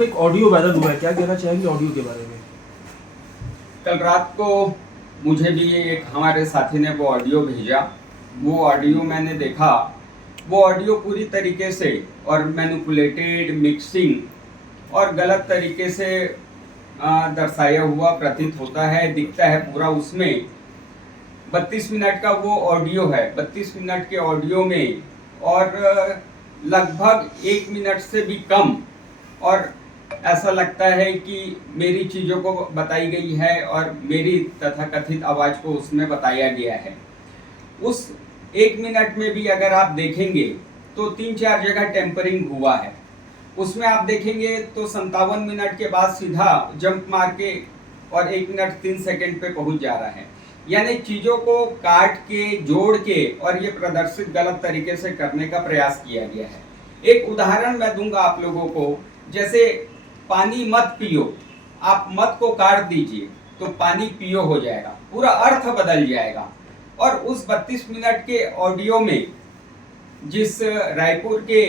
एक audio viral हुआ है, क्या कहना चाहेंगे ऑडियो के बारे में? कल रात को मुझे भी एक हमारे साथी ने वो ऑडियो भेजा। वो ऑडियो मैंने देखा। वो ऑडियो पूरी तरीके से और मैनिपुलेटेड, मिक्सिंग और गलत तरीके से दर्शाया हुआ प्रतीत होता है, दिखता है पूरा। उसमें 32 मिनट का वो ऑडियो है। 32 मिनट के ऑडियो में और लगभग 1 मिनट से भी कम, और ऐसा लगता है कि मेरी चीज़ों को बताई गई है और मेरी तथाकथित आवाज़ को उसमें बताया गया है। उस 1 मिनट में भी अगर आप देखेंगे तो 3-4 जगह टेम्परिंग हुआ है। उसमें आप देखेंगे तो 57 मिनट के बाद सीधा जंप मार के और 1 मिनट 3 सेकंड पे पहुंच जा रहा है। यानी चीज़ों को काट के, जोड़ के और ये प्रदर्शित गलत तरीके से करने का प्रयास किया गया है। एक उदाहरण मैं दूंगा आप लोगों को। जैसे पानी मत पियो, आप मत को काट दीजिए तो पानी पियो हो जाएगा, पूरा अर्थ बदल जाएगा। और उस 32 मिनट के ऑडियो में जिस रायपुर के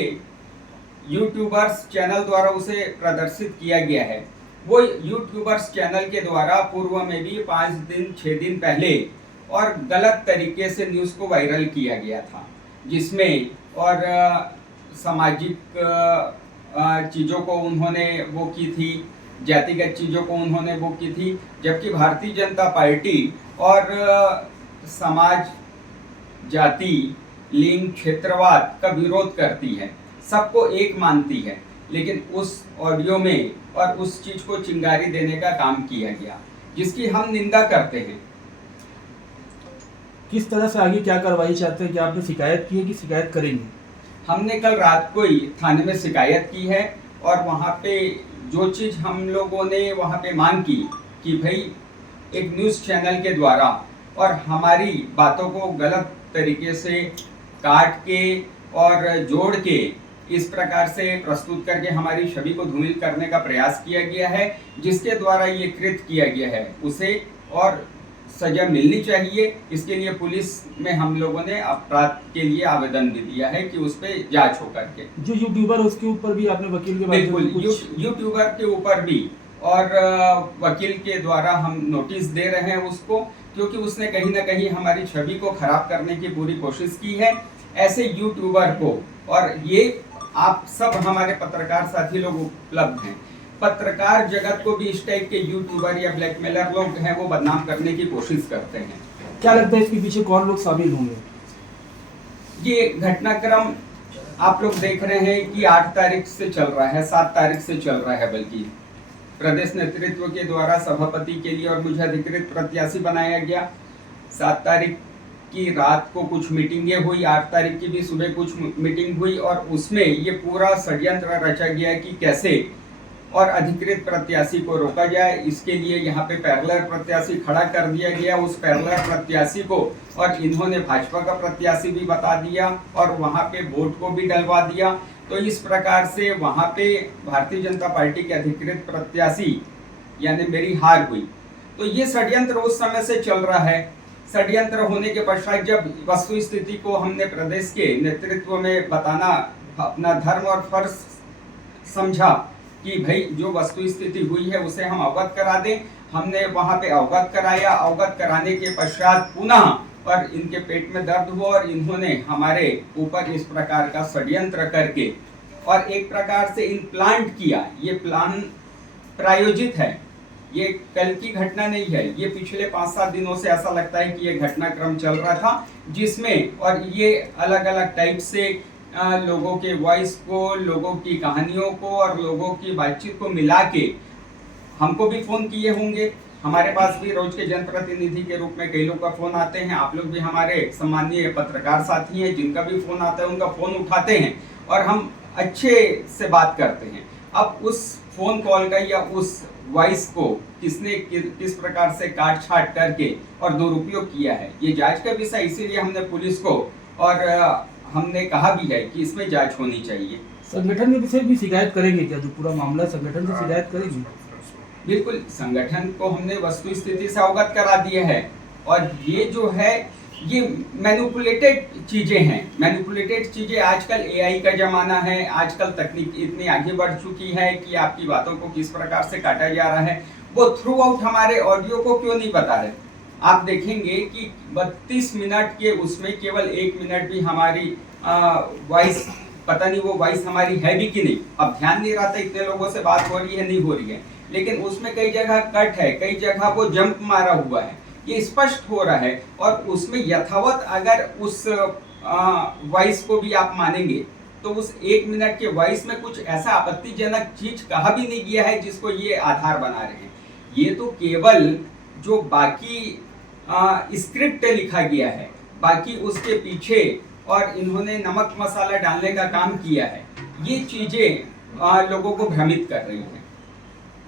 यूट्यूबर्स चैनल द्वारा उसे प्रदर्शित किया गया है, वो यूट्यूबर्स चैनल के द्वारा पूर्व में भी 5 दिन 6 दिन पहले और गलत तरीके से न्यूज़ को वायरल किया गया था, जिसमें और सामाजिक चीज़ों को उन्होंने वो की थी, जातिगत चीज़ों को उन्होंने वो की थी। जबकि भारतीय जनता पार्टी और समाज, जाति, लिंग, क्षेत्रवाद का विरोध करती है, सबको एक मानती है, लेकिन उस ऑडियो में और उस चीज़ को चिंगारी देने का काम किया गया, जिसकी हम निंदा करते हैं। किस तरह से आगे क्या कार्रवाई चाहते हैं? क्या आपने शिकायत की है कि शिकायत करेंगे? हमने कल रात को ही थाने में शिकायत की है और वहाँ पे जो चीज़ हम लोगों ने वहाँ पे मांग की कि भाई एक न्यूज़ चैनल के द्वारा और हमारी बातों को गलत तरीके से काट के और जोड़ के इस प्रकार से प्रस्तुत करके हमारी छवि को धूमिल करने का प्रयास किया गया है, जिसके द्वारा ये कृत्य किया गया है, उसे और सजा मिलनी चाहिए। इसके लिए पुलिस में हम लोगों ने अपराध के लिए आवेदन भी दिया है कि उस पर जांच हो करके। जो यूट्यूबर उसके ऊपर भी आपने वकील के बारे में बिल्कुल, यूट्यूबर के ऊपर भी और वकील के द्वारा हम नोटिस दे रहे हैं उसको, क्योंकि उसने कहीं ना कहीं हमारी छवि को खराब करने की पूरी कोशिश की है। ऐसे यूट्यूबर को, और ये आप सब हमारे पत्रकार साथी लोग उपलब्ध हैं, पत्रकार जगत को भी इस टाइप के यूट्यूबर या ब्लैकमेलर लोग हैं वो बदनाम करने की कोशिश करते हैं। क्या लगता है इसके पीछे कौन लोग शामिल होंगे? ये घटनाक्रम आप लोग देख रहे हैं कि 8 तारीख से चल रहा है, 7 तारीख से चल रहा है, बल्कि प्रदेश नेतृत्व के द्वारा सभापति के लिए और मुझे अधिकृत प्रत्याशी बनाया गया। 7 तारीख की रात को कुछ मीटिंगें हुई, 8 तारीख की भी सुबह कुछ मीटिंग हुई, और उसमें ये पूरा षड्यंत्र रचा गया कि कैसे और अधिकृत प्रत्याशी को रोका जाए। इसके लिए यहाँ पे पैरेलल प्रत्याशी खड़ा कर दिया गया। उस पैरेलल प्रत्याशी को और इन्होंने भाजपा का प्रत्याशी भी बता दिया और वहाँ पे वोट को भी डलवा दिया। तो इस प्रकार से वहाँ पे भारतीय जनता पार्टी के अधिकृत प्रत्याशी यानी मेरी हार हुई। तो ये षड्यंत्र उस समय से चल रहा है। षड्यंत्र होने के पश्चात जब वस्तु स्थिति को हमने प्रदेश के नेतृत्व में बताना अपना धर्म और फर्ज समझा कि भाई जो वस्तु स्थिति हुई है उसे हम अवगत करा दें, हमने वहाँ पे अवगत कराया। अवगत कराने के पश्चात पुनः और इनके पेट में दर्द हुआ और इन्होंने हमारे ऊपर इस प्रकार का षड्यंत्र करके और एक प्रकार से इम्प्लांट किया। ये प्लान प्रायोजित है, ये कल की घटना नहीं है। ये पिछले 5-7 दिनों से ऐसा लगता है कि ये घटनाक्रम चल रहा था, जिसमें और ये अलग अलग टाइप से लोगों के वॉइस को, लोगों की कहानियों को और लोगों की बातचीत को मिला के हमको भी फ़ोन किए होंगे। हमारे पास भी रोज के जनप्रतिनिधि के रूप में कई लोग का फ़ोन आते हैं। आप लोग भी हमारे सम्मानीय पत्रकार साथी हैं, जिनका भी फ़ोन आता है उनका फ़ोन उठाते हैं और हम अच्छे से बात करते हैं। अब उस फ़ोन कॉल का या उस वॉइस को किसने किस प्रकार से काट छाट करके और दुरुपयोग किया है, ये जांच का विषय। इसीलिए हमने पुलिस को और हमने कहा भी है कि इसमें जांच होनी चाहिए। संगठन के विषय भी शिकायत करेंगे क्या? जो पूरा मामला संगठन से शिकायत करेंगे? बिल्कुल, संगठन को हमने वस्तु स्थिति से अवगत करा दिए है। और ये जो है ये मैनिपुलेटेड चीजें हैं। मैनिपुलेटेड चीजें, आजकल एआई का जमाना है, आजकल तकनीक इतनी आगे बढ़ चुकी है कि आपकी बातों को किस प्रकार से काटा जा रहा है वो थ्रू आउट हमारे ऑडियो को क्यों नहीं बता रहे। आप देखेंगे कि 32 मिनट के उसमें केवल 1 मिनट भी हमारी वॉइस, पता नहीं वो वॉइस हमारी है भी कि नहीं, अब ध्यान नहीं रहा था इतने लोगों से बात हो रही है नहीं हो रही है, लेकिन उसमें कई जगह कट है, कई जगह वो जंप मारा हुआ है, ये स्पष्ट हो रहा है। और उसमें यथावत अगर उस वॉइस को भी आप मानेंगे तो उस 1 मिनट के वॉइस में कुछ ऐसा आपत्तिजनक चीज कहा भी नहीं गया है जिसको ये आधार बना रहे हैं। ये तो केवल जो बाकी स्क्रिप्ट लिखा गया है, बाकी उसके पीछे और इन्होंने नमक मसाला डालने का काम किया है, ये चीजें लोगों को भ्रमित कर रही हैं।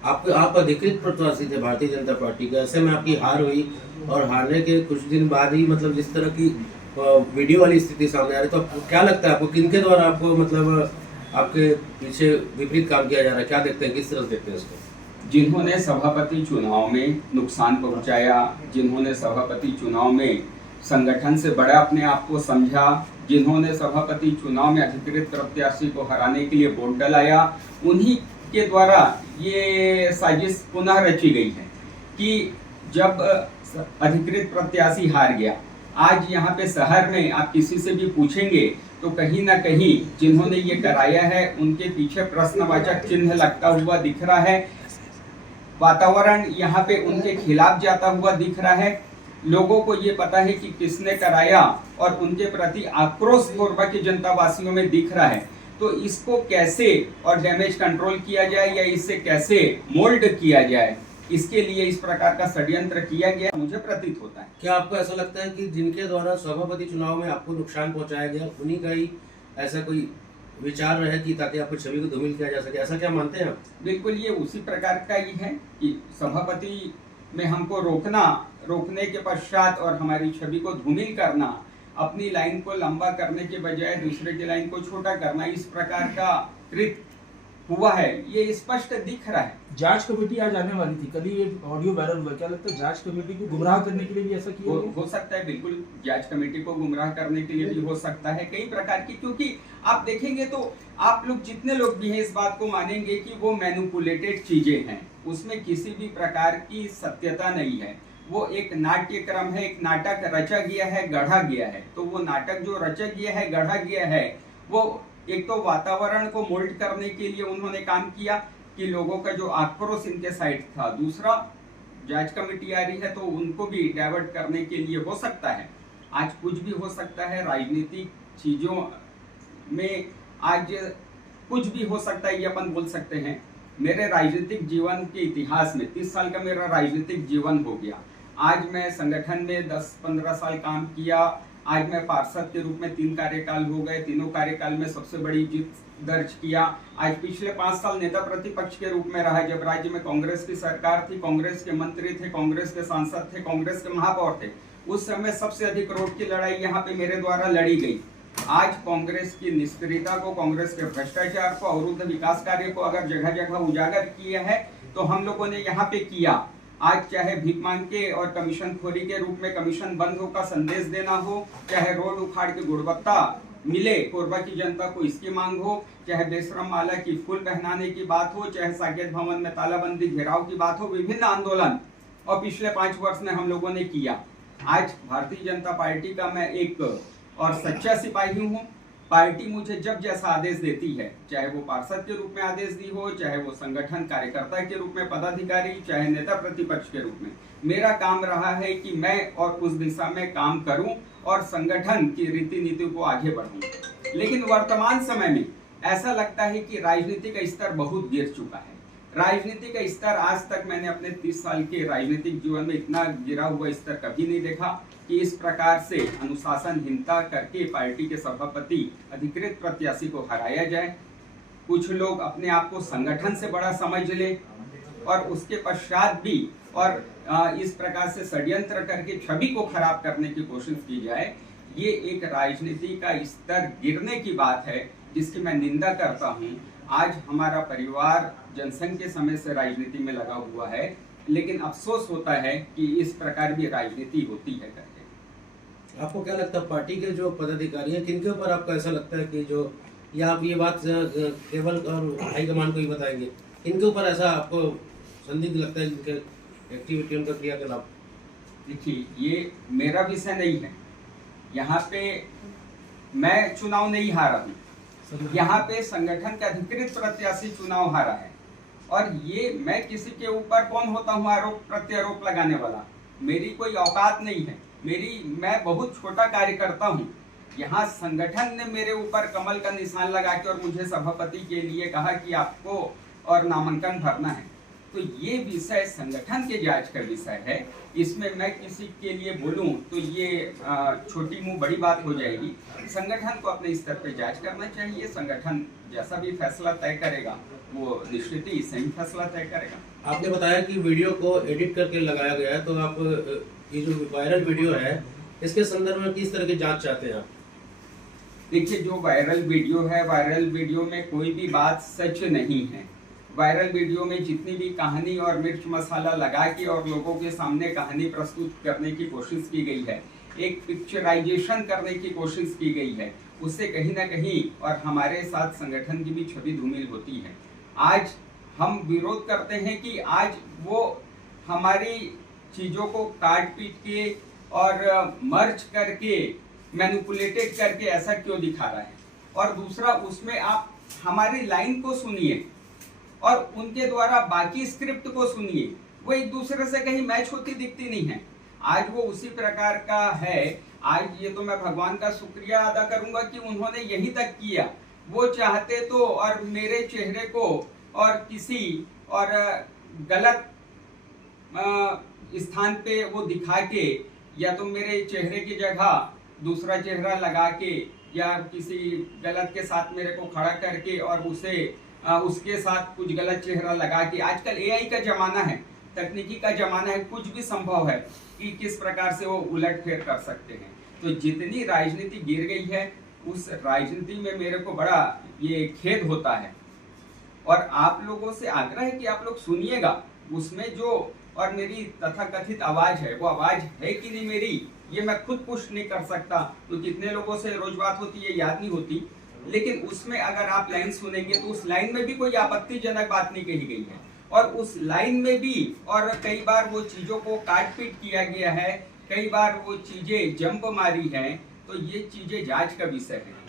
आप अधिकृत प्रत्याशी थे भारतीय जनता पार्टी के, ऐसे में आपकी हार हुई और हारने के कुछ दिन बाद ही मतलब जिस तरह की वीडियो वाली स्थिति सामने आ रही, तो आपको क्या लगता है, आपको किनके द्वारा आपको मतलब आपके पीछे विपरीत काम किया जा रहा है, क्या देखते हैं, किस तरह देखते हैं इसको? जिन्होंने सभापति चुनाव में नुकसान पहुंचाया, जिन्होंने सभापति चुनाव में संगठन से बड़ा अपने आप को समझा, जिन्होंने सभापति चुनाव में अधिकृत प्रत्याशी को हराने के लिए वोट डलाया, उन्हीं के द्वारा ये साजिश पुनः रची गई है कि जब अधिकृत प्रत्याशी हार गया, आज यहाँ पे शहर में आप किसी से भी पूछेंगे तो कहीं ना कहीं जिन्होंने ये कराया है उनके पीछे प्रश्नवाचक चिन्ह लगता हुआ दिख रहा है। वातावरण यहाँ पे उनके खिलाफ जाता हुआ दिख रहा है। लोगों को ये पता है कि किसने कराया और उनके प्रति आक्रोश पूर्वक जनता वासियों में दिख रहा है। तो इसको कैसे और डैमेज कंट्रोल किया जाए या इससे कैसे मोल्ड किया जाए, इसके लिए इस प्रकार का षड्यंत्र किया गया मुझे प्रतीत होता है। क्या आपको ऐसा लगता है कि जिनके द्वारा सभापति चुनाव में आपको नुकसान पहुंचाया गया उन्हीं का ही ऐसा कोई विचार रहे कि ताकि आपकी छवि को धूमिल किया जा सके, ऐसा क्या मानते हैं आप? बिल्कुल, ये उसी प्रकार का ही है कि सभापति में हमको रोकने के पश्चात और हमारी छवि को धूमिल करना, अपनी लाइन को लंबा करने के बजाय दूसरे की लाइन को छोटा करना, इस प्रकार का कृत्य हुआ है, ये स्पष्ट दिख रहा है। जांच कमेटी आज आने वाली थी, कल ही ये ऑडियो वायरल हुआ, क्या लगता है जांच कमेटी को गुमराह करने के लिए भी ऐसा किया हो सकता है, बिल्कुल जांच कमेटी को गुमराह करने के लिए भी हो सकता है, कई प्रकार की, क्योंकि आप देखेंगे तो आप लोग जितने लोग भी हैं इस बात को मानेंगे कि वो मैनिपुलेटेड चीजें हैं, उसमें किसी भी प्रकार की सत्यता नहीं है। वो एक नाट्यक्रम है, एक नाटक रचा गया है, गढ़ा गया है। तो वो नाटक जो रचा गया है, गढ़ा गया है, वो एक तो वातावरण को मोल्ड करने के लिए उन्होंने काम किया कि लोगों का जो आक्रोश इनके साइड था, दूसरा जांच कमेटी आ रही है तो उनको भी डाइवर्ट करने के लिए हो सकता है। आज कुछ भी हो सकता है, राजनीतिक चीजों में आज कुछ भी हो सकता है, ये अपन बोल सकते हैं। मेरे राजनीतिक जीवन के इतिहास में 30 साल का मेरा राजनीतिक जीवन हो गया। आज मैं संगठन में 10-15 साल काम किया। आज मैं पार्षद के रूप में 3 कार्यकाल हो गए, तीनों कार्यकाल में सबसे बड़ी जीत दर्ज किया। आज पिछले 5 साल नेता प्रतिपक्ष के रूप में रहा, जब राज्य में कांग्रेस की सरकार थी, कांग्रेस के मंत्री थे, कांग्रेस के सांसद थे, कांग्रेस के महापौर थे। उस समय सबसे अधिक रोड की लड़ाई यहाँ पे मेरे द्वारा लड़ी गई। आज कांग्रेस की निष्क्रियता को, कांग्रेस के भ्रष्टाचार को, अवरुद्ध विकास कार्य को अगर जगह जगह उजागर किया है तो हम लोगों ने यहाँ पे किया। आज चाहे भीख मांग के और कमीशन खोरी के रूप में कमीशन बंद हो का संदेश देना हो, चाहे रोड उखाड़ के गुणवत्ता मिले कोरबा की जनता को इसकी मांग हो, चाहे बेशरम माला की फूल पहनाने की बात हो, चाहे साकेत भवन में तालाबंदी घेराव की बात हो, विभिन्न आंदोलन और पिछले 5 वर्ष में हम लोगों ने किया। आज भारतीय जनता पार्टी का मैं एक और सच्चा सिपाही हूँ। पार्टी मुझे जब जैसा आदेश देती है, चाहे वो पार्षद के रूप में आदेश दी हो, चाहे वो संगठन कार्यकर्ता के रूप में पदाधिकारी, चाहे नेता प्रतिपक्ष के रूप में, मेरा काम रहा है कि मैं और उस दिशा में काम करूं और संगठन की रीति नीति को आगे बढ़ाऊं। लेकिन वर्तमान समय में ऐसा लगता है कि राजनीति का स्तर बहुत गिर चुका है। राजनीति का स्तर आज तक मैंने अपने 30 साल के राजनीतिक जीवन में इतना गिरा हुआ स्तर कभी नहीं देखा कि इस प्रकार से अनुशासनहीनता करके पार्टी के सभापति अधिकृत प्रत्याशी को हराया जाए। कुछ लोग अपने आप को संगठन से बड़ा समझ ले और उसके पश्चात भी और इस प्रकार से षड्यंत्र करके छवि को खराब करने की कोशिश की जाए। ये एक राजनीति का स्तर गिरने की बात है जिसकी मैं निंदा करता हूँ। आज हमारा परिवार जनसंघ के समय से राजनीति में लगा हुआ है, लेकिन अफसोस होता है कि इस प्रकार भी राजनीति होती है करके। आपको क्या लगता है पार्टी के जो पदाधिकारी हैं किनके ऊपर आपको ऐसा लगता है कि जो, या आप ये बात केवल और हाईकमान को ही बताएंगे, इनके ऊपर ऐसा आपको संदिग्ध लगता है इनके एक्टिविटी, उनका क्रियाकलाप? देखिए, ये मेरा विषय नहीं है। यहाँ पे मैं चुनाव नहीं हारा हूँ, यहाँ पे संगठन का अधिकृत प्रत्याशी चुनाव हारा है। और ये मैं किसी के ऊपर कौन होता हूँ आरोप प्रत्यारोप लगाने वाला? मेरी कोई औकात नहीं है। मैं बहुत छोटा कार्यकर्ता हूँ। यहाँ संगठन ने मेरे ऊपर कमल का निशान लगा के और मुझे सभापति के लिए कहा कि आपको और नामांकन भरना है। तो ये विषय संगठन के जांच का विषय है। इसमें मैं किसी के लिए बोलूं तो ये छोटी मुंह बड़ी बात हो जाएगी। संगठन को अपने स्तर पे जांच करना चाहिए। संगठन जैसा भी फैसला तय करेगा वो निश्चित ही सही फैसला तय करेगा। आपने बताया कि वीडियो को एडिट करके लगाया गया है, तो आप ये जो वायरल वीडियो है इसके संदर्भ में किस तरह की जांच चाहते हैं आप? देखिए, जो वायरल वीडियो है, वायरल वीडियो में कोई भी बात सच नहीं है। वायरल वीडियो में जितनी भी कहानी और मिर्च मसाला लगा के और लोगों के सामने कहानी प्रस्तुत करने की कोशिश की गई है, एक पिक्चराइजेशन करने की कोशिश की गई है, उससे कहीं ना कहीं और हमारे साथ संगठन की भी छवि धूमिल होती है। आज हम विरोध करते हैं कि आज वो हमारी चीजों को काट पीट के और मर्ज करके मैनिपुलेटेड करके ऐसा क्यों दिखा रहा है। और दूसरा, उसमें आप हमारी लाइन को सुनिए और उनके द्वारा बाकी स्क्रिप्ट को सुनिए, वो एक दूसरे से कहीं मैच होती दिखती नहीं है। आज वो उसी प्रकार का है। आज ये तो मैं भगवान का शुक्रिया अदा करूंगा कि उन्होंने यही तक किया। वो चाहते तो और मेरे चेहरे को और किसी और गलत स्थान पे वो दिखा के, या तो मेरे चेहरे की जगह दूसरा चेहरा लगा के, या किसी गलत के साथ मेरे को खड़ा करके और उसके साथ कुछ गलत चेहरा लगा के। आजकल एआई का जमाना है, तकनीकी का जमाना है, कुछ भी संभव है कि किस प्रकार से वो उलटफेर कर सकते हैं। तो जितनी राजनीति गिर गई है, उस राजनीति में मेरे को बड़ा ये खेद होता है। और आप लोगों से आग्रह है कि आप लोग सुनिएगा उसमें जो, और मेरी तथाकथित आवाज है, वो आवाज है कि नहीं मेरी, ये मैं खुद पुष्ट नहीं कर सकता। तो कितने लोगों से रोज बात होती है याद नहीं होती, लेकिन उसमें अगर आप लाइन सुनेंगे तो उस लाइन में भी कोई आपत्तिजनक बात नहीं कही गई है। और उस लाइन में भी और कई बार वो चीजों को काट पीट किया गया है, कई बार वो चीजें जंप मारी हैं। तो ये चीजें जांच का विषय है।